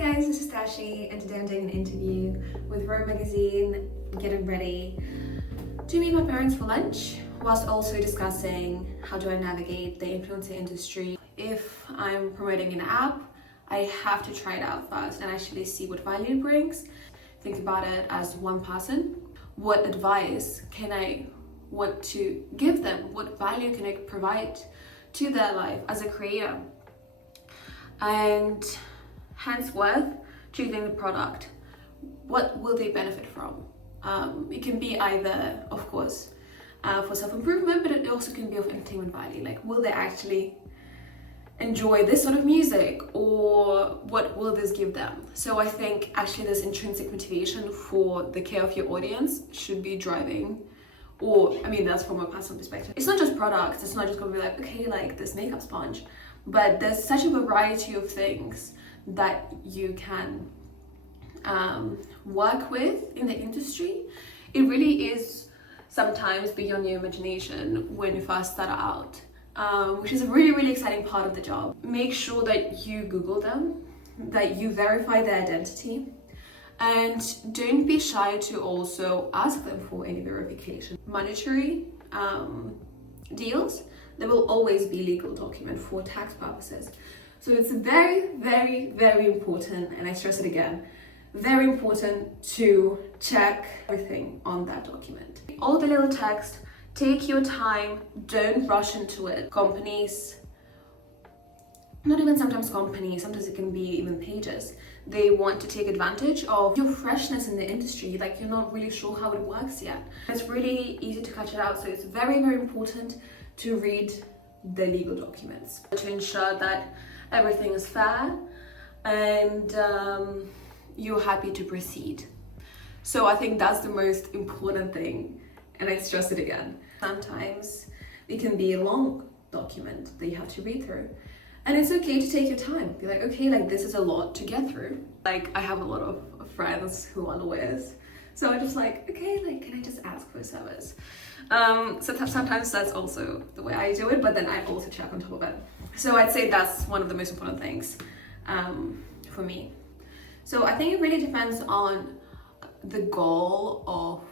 guys, this is Tashi, and today I'm doing an interview with Roe magazine, getting ready to meet my parents for lunch, whilst also discussing how do I navigate the influencer industry. If I'm promoting an app, I have to try it out first and actually see what value it brings. Think about it as one person. What advice can I want to give them? What value can I provide to their life as a creator? And henceforth, choosing the product. What will they benefit from? It can be either, of course, for self-improvement, but it also can be of entertainment value. Like, will they actually enjoy this sort of music, or what will this give them? So I think actually this intrinsic motivation for the care of your audience should be driving, or I mean, that's from a personal perspective. It's not just products, it's not just gonna be like, okay, like this makeup sponge, but there's such a variety of things that you can work with in the industry. It really is sometimes beyond your imagination when you first start out, which is a really exciting part of the job. Make sure that you Google them, that you verify their identity, and don't be shy to also ask them for any verification. Monetary deals, there will always be legal document for tax purposes. So it's very important, and I stress it again, very important to check everything on that document. All the little text, take your time, don't rush into it. Companies, not even sometimes companies, sometimes it can be even pages, they want to take advantage of your freshness in the industry, like you're not really sure how it works yet. It's really easy to catch it out, so it's very important to read the legal documents to ensure that everything is fair and you're happy to proceed. So I think that's the most important thing, and I stress it again. Sometimes it can be a long document that you have to read through, and it's okay to take your time. Be like, okay, like this is a lot to get through. Like, I have a lot of friends who are lawyers, so I just like, okay, like, can I just ask for a service? So sometimes that's also the way I do it, but then I also check on top of it. So I'd say that's one of the most important things for me. So I think it really depends on the goal of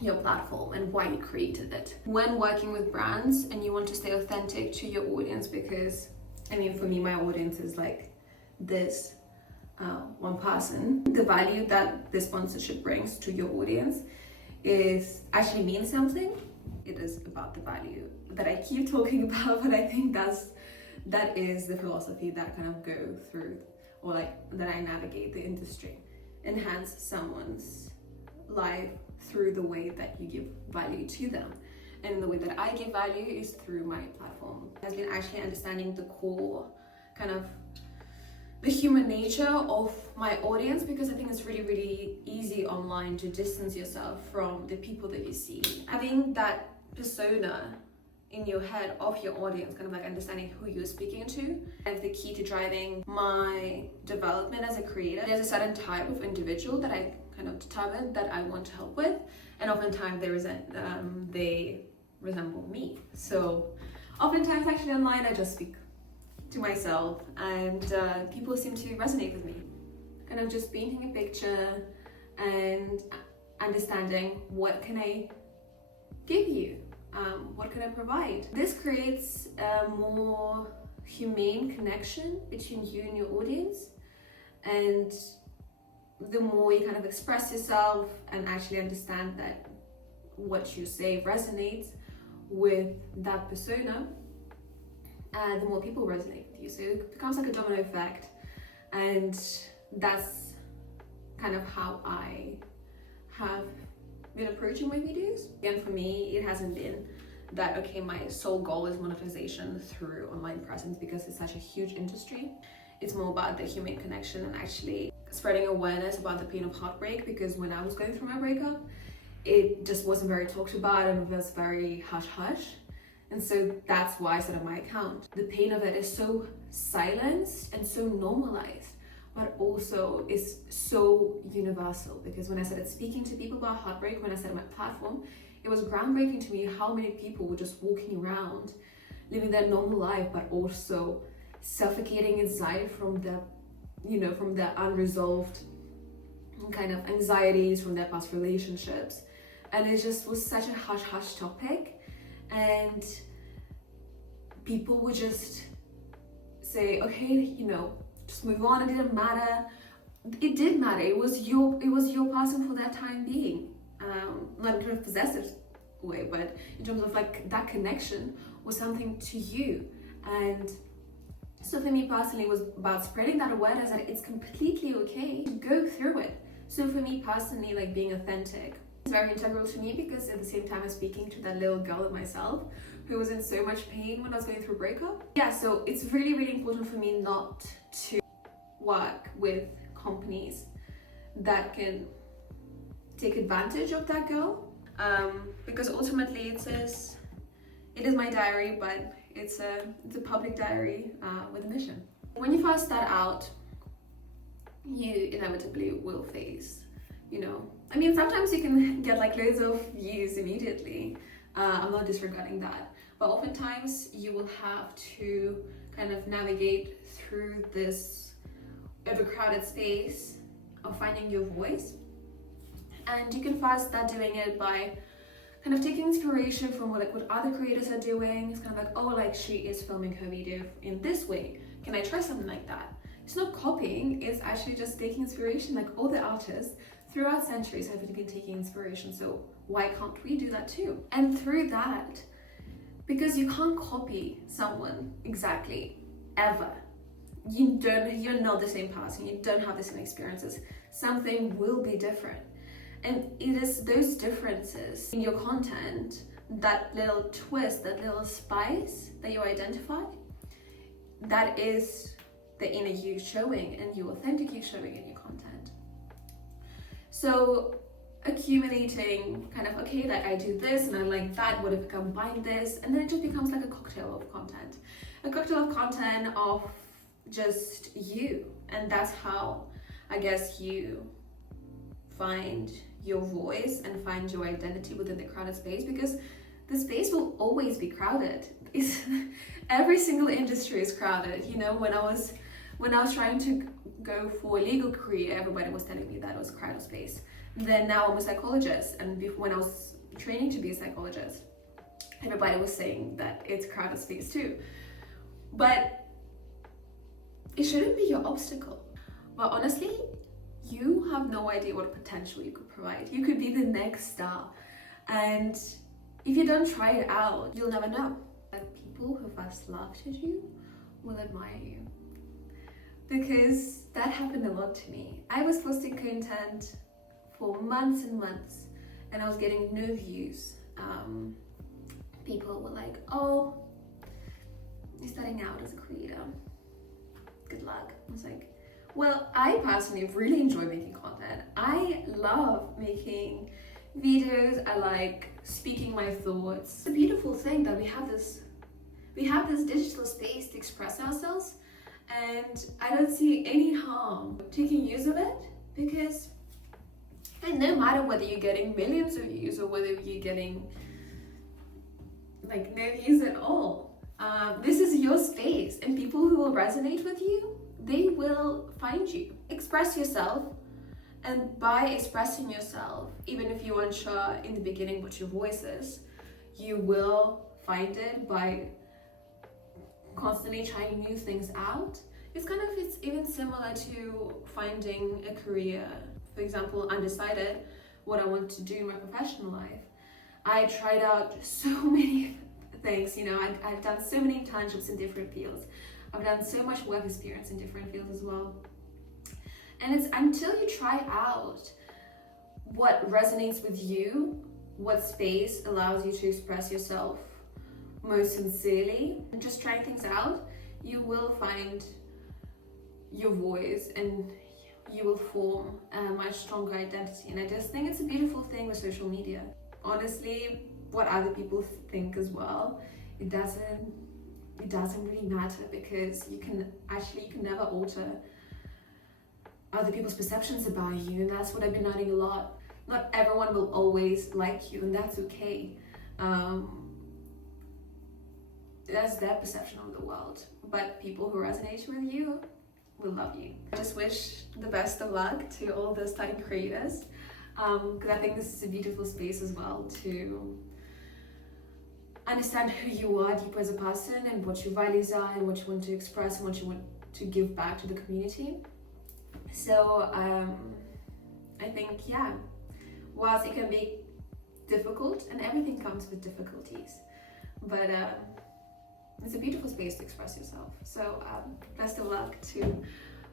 your platform and why you created it. When working with brands and you want to stay authentic to your audience, because I mean, for me, my audience is like this one person, the value that the sponsorship brings to your audience is actually means something. It is about the value that I keep talking about, but I think that is the philosophy that kind of go through, or like that I navigate the industry. Enhance someone's life through the way that you give value to them. And the way that I give value is through my platform. It has been actually understanding the core kind of the human nature of my audience, because I think it's really easy online to distance yourself from the people that you see. Having that persona in your head of your audience, kind of like understanding who you're speaking to, is the key to driving my development as a creator. There's a certain type of individual that I kind of determined that I want to help with, and oftentimes they resemble me. So oftentimes actually online I just speak to myself, and people seem to resonate with me. Kind of just painting a picture and understanding what can I give you, what can I provide. This creates a more humane connection between you and your audience, and the more you kind of express yourself and actually understand that what you say resonates with that persona, the more people resonate with you. So it becomes like a domino effect, and that's kind of how I have been approaching my videos. Again, for me, it hasn't been that, okay, my sole goal is monetization through online presence, because it's such a huge industry. It's more about the human connection and actually spreading awareness about the pain of heartbreak, because when I was going through my breakup, it just wasn't very talked about and it was very hush-hush. And so that's why I set up my account. The pain of it is so silenced and so normalized, but also is so universal, because when I started speaking to people about heartbreak, when I set up my platform, it was groundbreaking to me how many people were just walking around, living their normal life, but also suffocating inside from the from their unresolved kind of anxieties from their past relationships. And it just was such a hush-hush topic, and people would just say, okay, just move on, it didn't matter. It did matter. It was your person for that time being. Not in a possessive way, but in terms of like that connection was something to you. And so for me personally, it was about spreading that awareness that it's completely okay to go through it. So for me personally, like being authentic is very integral to me, because at the same time I'm speaking to that little girl of myself who was in so much pain when I was going through a breakup. Yeah, so it's really, really important for me not to work with companies that can take advantage of that girl, because ultimately it is my diary, but it's a public diary with a mission. When you first start out, you inevitably will face, sometimes you can get like loads of views immediately. I'm not disregarding that, but oftentimes you will have to kind of navigate through this overcrowded space of finding your voice. And you can first start doing it by kind of taking inspiration from what other creators are doing. It's kind of like, oh, like she is filming her video in this way. Can I try something like that? It's not copying, it's actually just taking inspiration. Like all the artists throughout centuries have been taking inspiration, so why can't we do that too? And through that, because you can't copy someone exactly, ever. You're not the same person, you don't have the same experiences. Something will be different. And it is those differences in your content, that little twist, that little spice that you identify, that is the inner you showing and you authentic you showing in your content. So accumulating kind of, okay, like I do this and I like that, what if I combine this? And then it just becomes like a cocktail of content. A cocktail of content of just you. And that's how, I guess, you find your voice and find your identity within the crowded space, because the space will always be crowded. Every single industry is crowded. When I was trying to go for a legal career, everybody was telling me that it was a crowded space. Then now I'm a psychologist, and when I was training to be a psychologist, everybody was saying that it's a crowded space too. But it shouldn't be your obstacle. But honestly, you have no idea what potential you could provide. You could be the next star. And if you don't try it out, you'll never know. That people who first laughed at you will admire you. Because that happened a lot to me. I was posting content for months and months, and I was getting no views. People were like, oh, you're starting out as a creator. Good luck. I was like, well, I personally really enjoy making content. I love making videos. I like speaking my thoughts. It's a beautiful thing that we have this digital space to express ourselves, and I don't see any harm taking use of it, because and no matter whether you're getting millions of views or whether you're getting like no views at all, this is your space, and people who will resonate with you, they will find you. Express yourself, and by expressing yourself, even if you weren't sure in the beginning what your voice is, you will find it by constantly trying new things out. It's even similar to finding a career. For example, undecided what I want to do in my professional life. I tried out so many things, I've done so many internships in different fields. I've done so much work experience in different fields as well. And it's until you try out what resonates with you, what space allows you to express yourself most sincerely, and just trying things out, you will find your voice and you will form a much stronger identity. And I just think it's a beautiful thing with social media. Honestly, what other people think as well, it doesn't really matter, because you can never alter other people's perceptions about you, and that's what I've been learning a lot. Not everyone will always like you, and that's okay. That's their perception of the world. But people who resonate with you, will love you. I just wish the best of luck to all the starting creators, because I think this is a beautiful space as well to understand who you are deeper as a person and what your values are and what you want to express and what you want to give back to the community. So I think, yeah, whilst it can be difficult, and everything comes with difficulties, but it's a beautiful space to express yourself. So best of luck to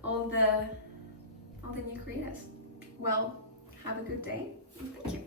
all the new creators. Well, have a good day. Thank you.